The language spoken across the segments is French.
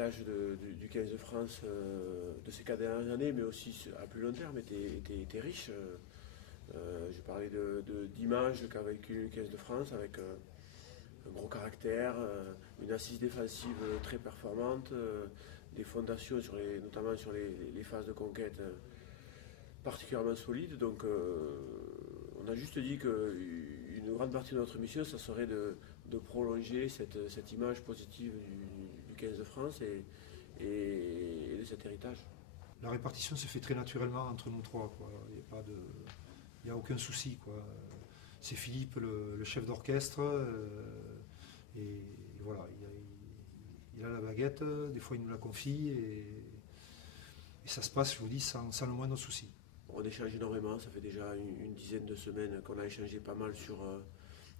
l'héritage du 15 de France de ces 4 dernières années, mais aussi à plus long terme, était riche. Je parlais d'images qu'a vécu le 15 de France avec un gros caractère, une assise défensive très performante, des fondations, notamment sur les phases de conquête particulièrement solides. Donc on a juste dit qu'une grande partie de notre mission, ça serait de prolonger cette image positive du 15 de France et de cet héritage. La répartition se fait très naturellement entre nous trois, quoi. Il n'y a aucun souci, quoi. C'est Philippe, le chef d'orchestre, et voilà, il a la baguette, des fois il nous la confie, et ça se passe, je vous dis, sans le moindre souci. On échange énormément, ça fait déjà une dizaine de semaines qu'on a échangé pas mal sur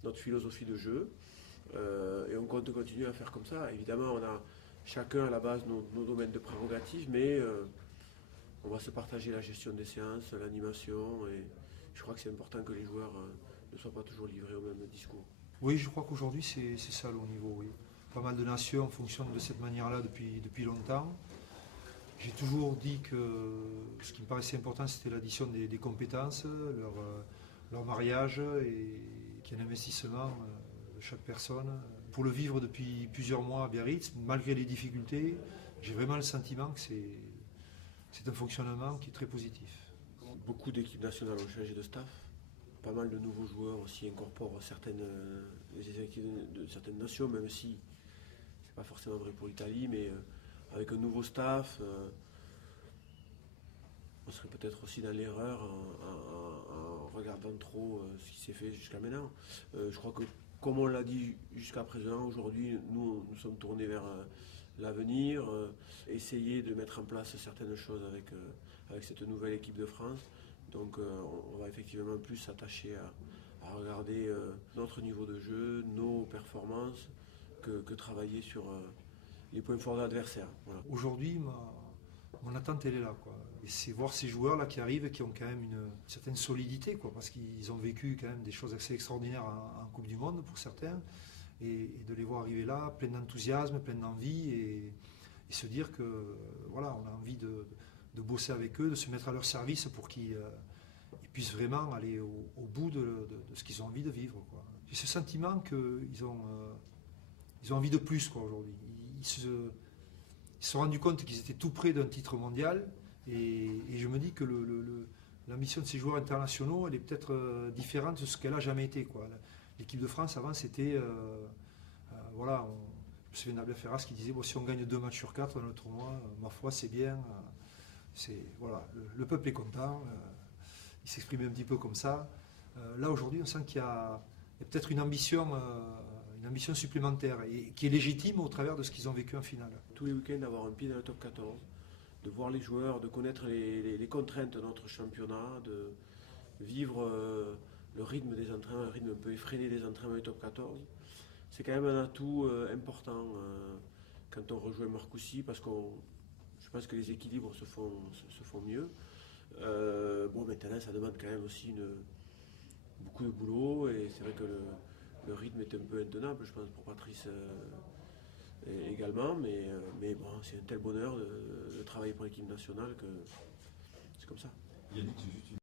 notre philosophie de jeu, et on compte continuer à faire comme ça. Évidemment, on a chacun à la base nos domaines de prérogatives, mais on va se partager la gestion des séances, l'animation, et je crois que c'est important que les joueurs ne soient pas toujours livrés au même discours. Oui, je crois qu'aujourd'hui c'est ça le haut niveau, oui. Pas mal de nations fonctionnent de cette manière-là depuis longtemps. J'ai toujours dit que ce qui me paraissait important, c'était l'addition des compétences, leur mariage, et qu'il y ait un investissement de chaque personne. Pour le vivre depuis plusieurs mois à Biarritz, malgré les difficultés, j'ai vraiment le sentiment que c'est un fonctionnement qui est très positif. Beaucoup d'équipes nationales ont changé de staff. Pas mal de nouveaux joueurs aussi incorporent les effectifs de certaines nations, même si c'est pas forcément vrai pour l'Italie, mais avec un nouveau staff, on serait peut-être aussi dans l'erreur en regardant trop ce qui s'est fait jusqu'à maintenant. Je crois que, comme on l'a dit jusqu'à présent, aujourd'hui, nous sommes tournés vers l'avenir, essayer de mettre en place certaines choses avec cette nouvelle équipe de France. Donc on va effectivement plus s'attacher à regarder notre niveau de jeu, nos performances, que travailler sur les points forts de l'adversaire. Voilà. Aujourd'hui, mon attente elle est là, quoi. Et c'est voir ces joueurs là qui arrivent, qui ont quand même une certaine solidité, quoi, parce qu'ils ont vécu quand même des choses assez extraordinaires en Coupe du Monde pour certains, et de les voir arriver là, plein d'enthousiasme, plein d'envie, et se dire que voilà, on a envie de bosser avec eux, de se mettre à leur service pour qu'ils puissent vraiment aller au bout de ce qu'ils ont envie de vivre, quoi. J'ai ce sentiment qu'ils ont envie de plus, quoi, aujourd'hui. Ils se sont rendus compte qu'ils étaient tout près d'un titre mondial, et je me dis que la mission de ces joueurs internationaux, elle est peut-être différente de ce qu'elle a jamais été, quoi. L'équipe de France avant, c'était voilà, je me souviens d'Abel Ferraz qui disait bon, si on gagne 2 matchs sur 4 dans le tournoi, ma foi c'est bien, voilà, le peuple est content, il s'exprime un petit peu comme ça. Là aujourd'hui on sent qu'il y a peut-être une ambition supplémentaire, et qui est légitime au travers de ce qu'ils ont vécu en finale. Tous les week-ends d'avoir un pied dans le top 14, de voir les joueurs, de connaître les contraintes de notre championnat, de vivre le rythme des entraînements, le rythme un peu effréné des entraînements du top 14, c'est quand même un atout important quand on rejoint Marcoussis, parce que je pense que les équilibres se font mieux. Bon, maintenant ça demande quand même aussi beaucoup de boulot, et c'est vrai que le rythme est un peu intenable, je pense, pour Patrice également, mais bon, c'est un tel bonheur de travailler pour l'équipe nationale que c'est comme ça. Yannick, j'ai juste une